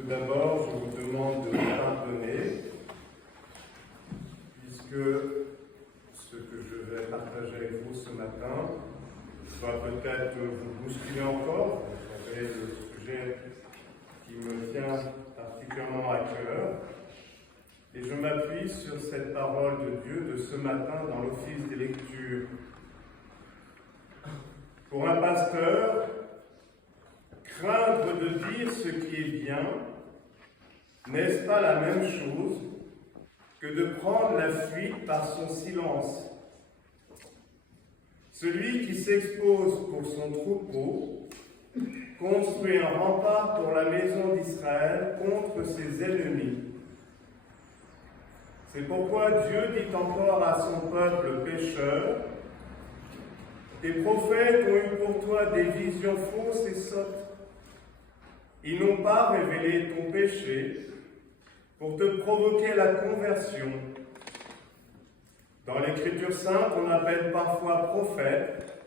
Tout d'abord, je vous demande de me pardonner, puisque ce que je vais partager avec vous ce matin va peut-être vous bousculer encore. Vous savez, le sujet qui me tient particulièrement à cœur. Et je m'appuie sur cette parole de Dieu de ce matin dans l'office des lectures. Pour un pasteur, craindre de dire ce qui est bien, n'est-ce pas la même chose que de prendre la fuite par son silence? Celui qui s'expose pour son troupeau construit un rempart pour la maison d'Israël contre ses ennemis. C'est pourquoi Dieu dit encore à son peuple pécheur: tes prophètes ont eu pour toi des visions fausses et sottes. Ils n'ont pas révélé ton péché pour te provoquer la conversion. Dans l'Écriture sainte, on appelle parfois prophètes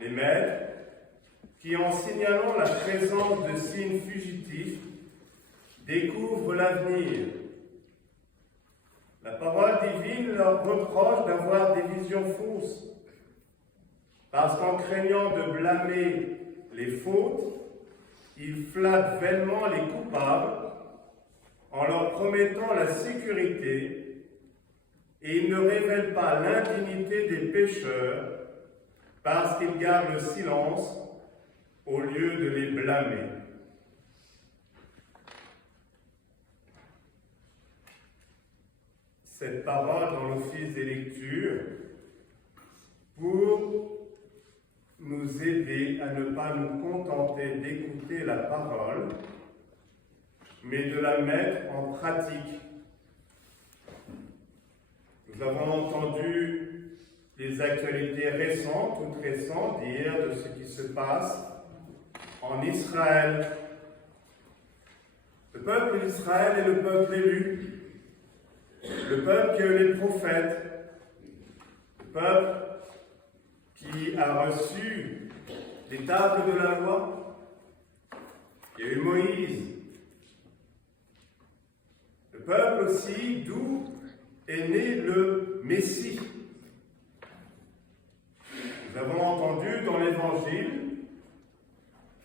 les maîtres qui, en signalant la présence de signes fugitifs, découvrent l'avenir. La parole divine leur reproche d'avoir des visions fausses, parce qu'en craignant de blâmer les fautes, ils flattent vainement les coupables en leur promettant la sécurité, et ils ne révèlent pas l'indignité des pécheurs parce qu'ils gardent le silence au lieu de les blâmer. Cette parole dans l'office des lectures pour nous aider à ne pas nous contenter d'écouter la parole, mais de la mettre en pratique. Nous avons entendu les actualités récentes, toutes récentes, d'hier, de ce qui se passe en Israël. Le peuple d'Israël est le peuple élu, le peuple qui a eu les prophètes, le peuple qui a reçu les tables de la loi. Il y a eu Moïse. Le peuple aussi d'où est né le Messie. Nous avons entendu dans l'Évangile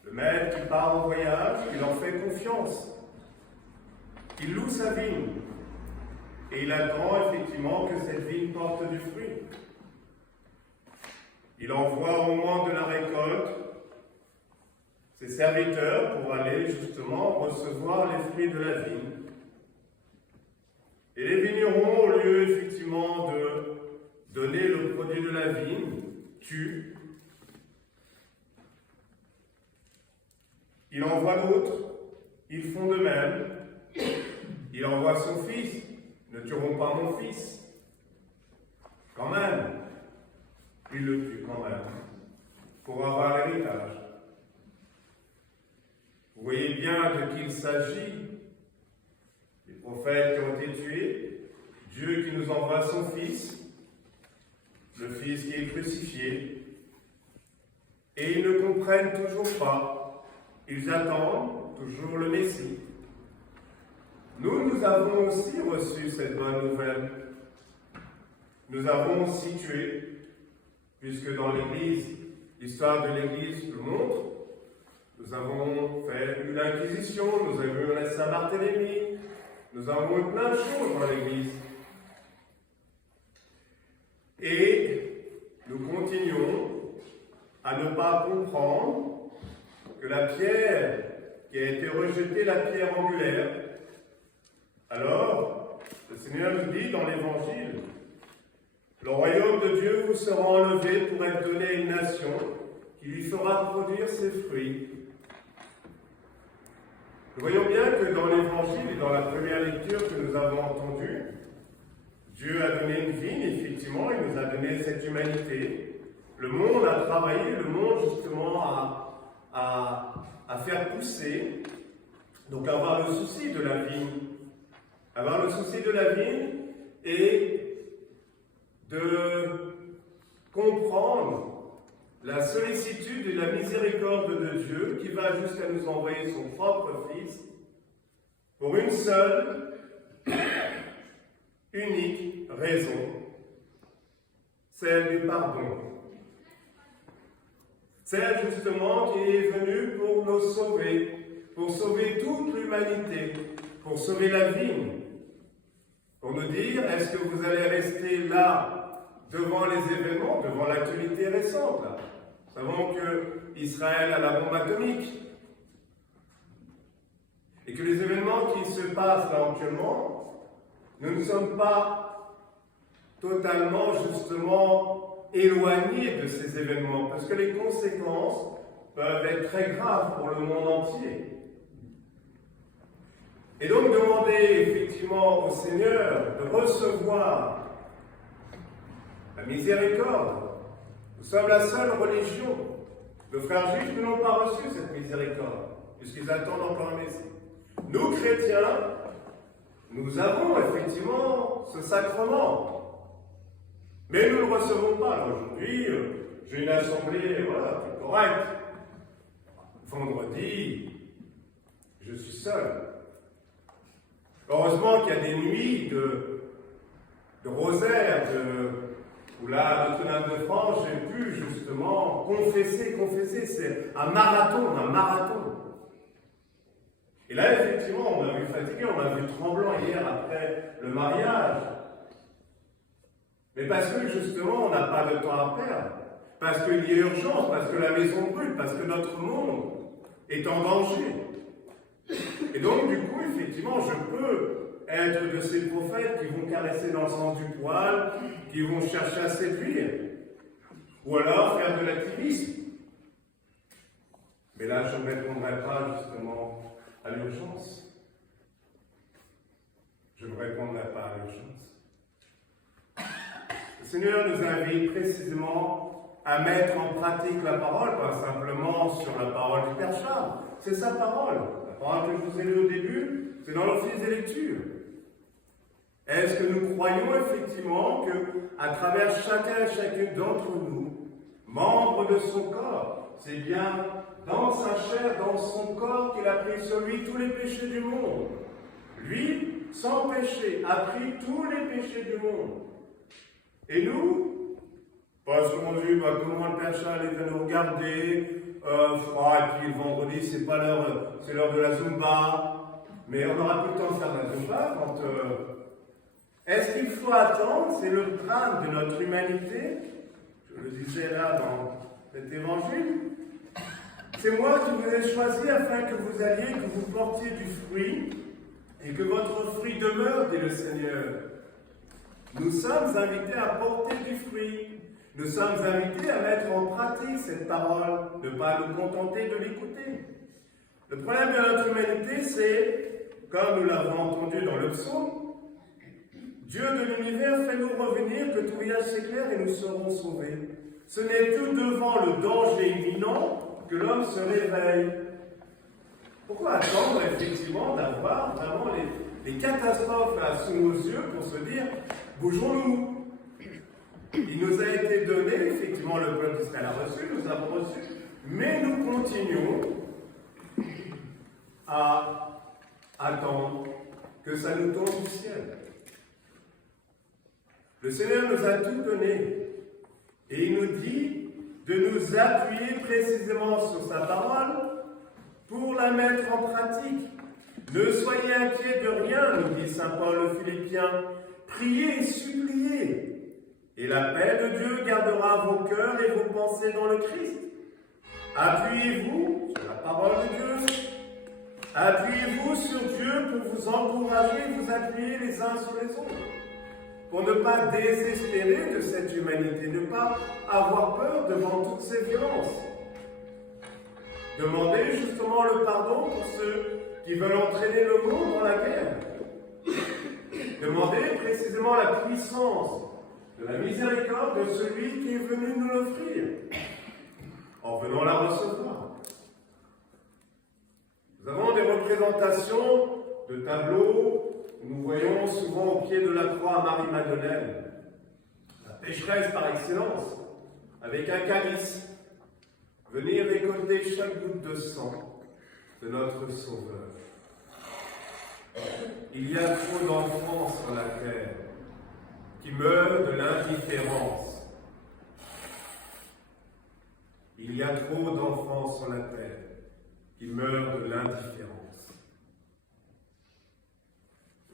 le maître qui part en voyage, il en fait confiance. Il loue sa vigne. Et il attend effectivement que cette vigne porte du fruit. Il envoie au moment de la récolte ses serviteurs pour aller justement recevoir les fruits de la vigne. Et les vignerons, au lieu effectivement de donner le produit de la vigne, tuent. Il envoie d'autres, ils font de même. Il envoie son fils, ne tueront pas mon fils. Quand même. Il le tue quand même, pour avoir l'héritage. Vous voyez bien de qui il s'agit. Les prophètes qui ont été tués, Dieu qui nous envoie son Fils, le Fils qui est crucifié, et ils ne comprennent toujours pas. Ils attendent toujours le Messie. Nous avons aussi reçu cette bonne nouvelle. Nous avons aussi tué, puisque dans l'Église, l'histoire de l'Église le montre, nous avons eu l'Inquisition, nous avons eu la Saint-Barthélemy, nous avons eu plein de choses dans l'Église. Et nous continuons à ne pas comprendre que la pierre qui a été rejetée, la pierre angulaire, alors, le Seigneur nous dit dans l'Évangile: le royaume de Dieu vous sera enlevé pour être donné à une nation qui lui fera produire ses fruits. Nous voyons bien que dans l'Évangile et dans la première lecture que nous avons entendue, Dieu a donné une vigne, effectivement, il nous a donné cette humanité. Le monde a travaillé, le monde justement à faire pousser, donc avoir le souci de la vigne. Avoir le souci de la vigne et de comprendre la sollicitude et la miséricorde de Dieu qui va jusqu'à nous envoyer son propre Fils pour une seule, unique raison, celle du pardon. Celle justement qui est venue pour nous sauver, pour sauver toute l'humanité, pour sauver la vie. Pour nous dire, est-ce que vous allez rester là, devant les événements, devant l'actualité récente là. Nous savons qu'Israël a la bombe atomique. Et que les événements qui se passent là actuellement, nous ne sommes pas totalement, justement, éloignés de ces événements, parce que les conséquences peuvent être très graves pour le monde entier. Et donc demander effectivement au Seigneur de recevoir la miséricorde. Nous sommes la seule religion. Nos frères juifs n'ont pas reçu cette miséricorde, puisqu'ils attendent encore un Messie. Nous, chrétiens, nous avons effectivement ce sacrement. Mais nous ne le recevons pas. Aujourd'hui, j'ai une assemblée tout correcte. Vendredi, je suis seul. Heureusement qu'il y a des nuits de rosaire, où là, à Notre-Dame-de-France, j'ai pu justement confesser. C'est un marathon. Et là, effectivement, on m'a vu fatigué, on m'a vu tremblant hier après le mariage. Mais parce que justement, on n'a pas de temps à perdre. Parce qu'il y a urgence, parce que la maison brûle, parce que notre monde est en danger. Et donc, du coup, effectivement, je peux être de ces prophètes qui vont caresser dans le sens du poil, qui vont chercher à séduire, ou alors faire de l'activisme. Mais là, je ne répondrai pas justement à l'urgence. Je ne répondrai pas à l'urgence. Le Seigneur nous invite précisément à mettre en pratique la parole, pas simplement sur la parole du Père Charles. C'est sa parole. La parole que je vous ai lue au début, c'est dans l'office des lectures. Est-ce que nous croyons effectivement qu'à travers chacun et chacune d'entre nous, membres de son corps, c'est bien dans sa chair, dans son corps qu'il a pris sur lui tous les péchés du monde. Lui, sans péché, a pris tous les péchés du monde. Et nous, parce qu'on dit comment le Père Charles est à nous regarder, et puis le vendredi, c'est pas l'heure, c'est l'heure de la Zumba, mais on aura plus le temps de faire la Zumba quand. Est-ce qu'il faut attendre? C'est le drame de notre humanité. Je le disais là dans cet évangile. C'est moi qui vous ai choisi afin que vous alliez, que vous portiez du fruit, et que votre fruit demeure, dit le Seigneur. Nous sommes invités à porter du fruit. Nous sommes invités à mettre en pratique cette parole, ne pas nous contenter de l'écouter. Le problème de notre humanité, c'est, comme nous l'avons entendu dans le psaume, Dieu de l'univers fait-nous revenir que tout village s'éclaire et nous serons sauvés. Ce n'est que devant le danger imminent que l'homme se réveille. Pourquoi attendre effectivement d'avoir vraiment les catastrophes là sous nos yeux pour se dire bougeons-nous? Il nous a été donné, effectivement le peuple d'Israël a reçu, nous avons reçu, mais nous continuons à attendre que ça nous tombe du ciel. Le Seigneur nous a tout donné et il nous dit de nous appuyer précisément sur sa parole pour la mettre en pratique. Ne soyez inquiets de rien, nous dit saint Paul aux Philippiens. Priez et suppliez, et la paix de Dieu gardera vos cœurs et vos pensées dans le Christ. Appuyez-vous sur la parole de Dieu. Appuyez-vous sur Dieu pour vous encourager et vous appuyer les uns sur les autres. Pour ne pas désespérer de cette humanité, ne pas avoir peur devant toutes ces violences. Demandez justement le pardon pour ceux qui veulent entraîner le monde dans la guerre. Demandez précisément la puissance de la miséricorde de celui qui est venu nous l'offrir, en venant la recevoir. Nous avons des représentations de tableaux. Nous voyons souvent au pied de la croix Marie-Madeleine, la pécheresse par excellence, avec un calice, venir récolter chaque goutte de sang de notre Sauveur. il y a trop d'enfants sur la terre qui meurent de l'indifférence. Il y a trop d'enfants sur la terre qui meurent de l'indifférence.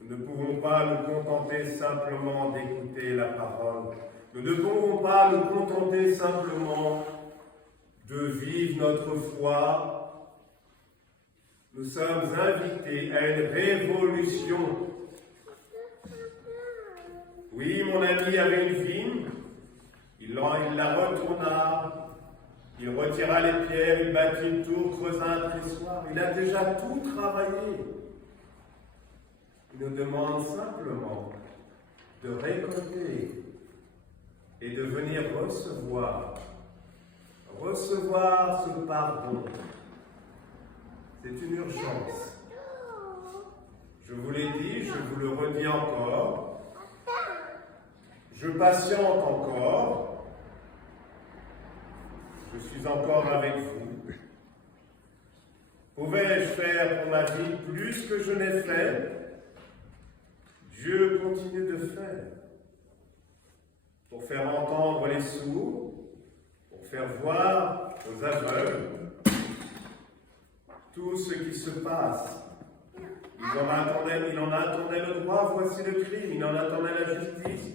Nous ne pouvons pas nous contenter simplement d'écouter la parole. Nous ne pouvons pas nous contenter simplement de vivre notre foi. Nous sommes invités à une révolution. Oui, mon ami avait une vigne, il la retourna, il retira les pierres, il bâtit une tour, creusa un pressoir. Il a déjà tout travaillé. Il nous demande simplement de récolter et de venir recevoir ce pardon. C'est une urgence. Je vous l'ai dit, je vous le redis encore. Je patiente encore. Je suis encore avec vous. Pouvais-je faire pour ma vie plus que je n'ai fait? Dieu continue de faire. Pour faire entendre les sourds, pour faire voir aux aveugles tout ce qui se passe. Il en attendait le droit, voici le crime. Il en attendait la justice,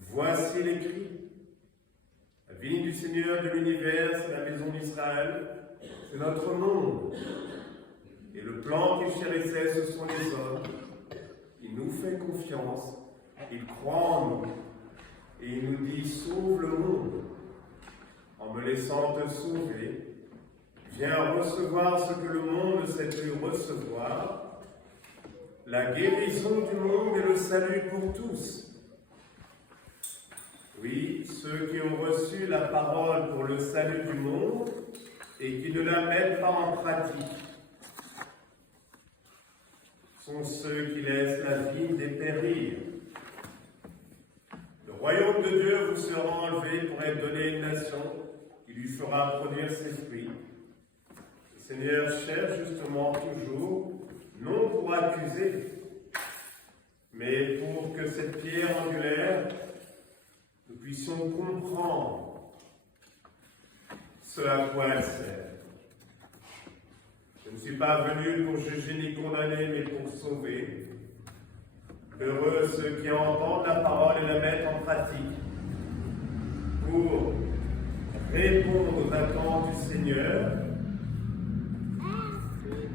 voici les crimes. La vigne du Seigneur de l'univers, c'est la maison d'Israël, c'est notre monde. Et le plan qu'il chérissait, ce sont les hommes. Il nous fait confiance, il croit en nous, et il nous dit, sauve le monde. En me laissant te sauver, viens recevoir ce que le monde ne sait plus recevoir, la guérison du monde et le salut pour tous. Oui, ceux qui ont reçu la parole pour le salut du monde et qui ne la mettent pas en pratique sont ceux qui laissent la vie dépérir. Le royaume de Dieu vous sera enlevé pour être donné à une nation qui lui fera produire ses fruits. Le Seigneur cherche justement toujours, non pour accuser, mais pour que cette pierre angulaire, nous puissions comprendre ce à quoi elle sert. Je ne suis pas venu pour juger ni condamner, mais pour sauver. Heureux ceux qui entendent la parole et la mettent en pratique pour répondre aux attentes du Seigneur,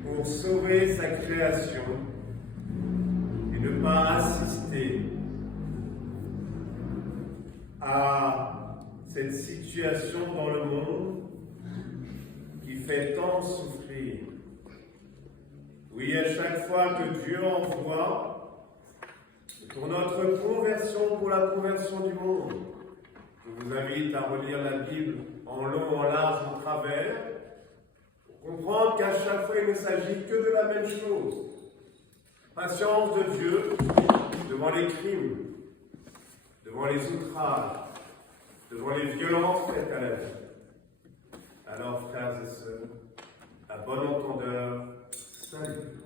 pour sauver sa création et ne pas assister à cette situation dans le monde qui fait tant souffrir. Oui, à chaque fois que Dieu envoie pour notre conversion, pour la conversion du monde, je vous invite à relire la Bible en long, en large, en travers, pour comprendre qu'à chaque fois il ne s'agit que de la même chose. Patience de Dieu devant les crimes, devant les outrages, devant les violences faites à la vie. Alors, frères et sœurs, à bon entendeur, salut.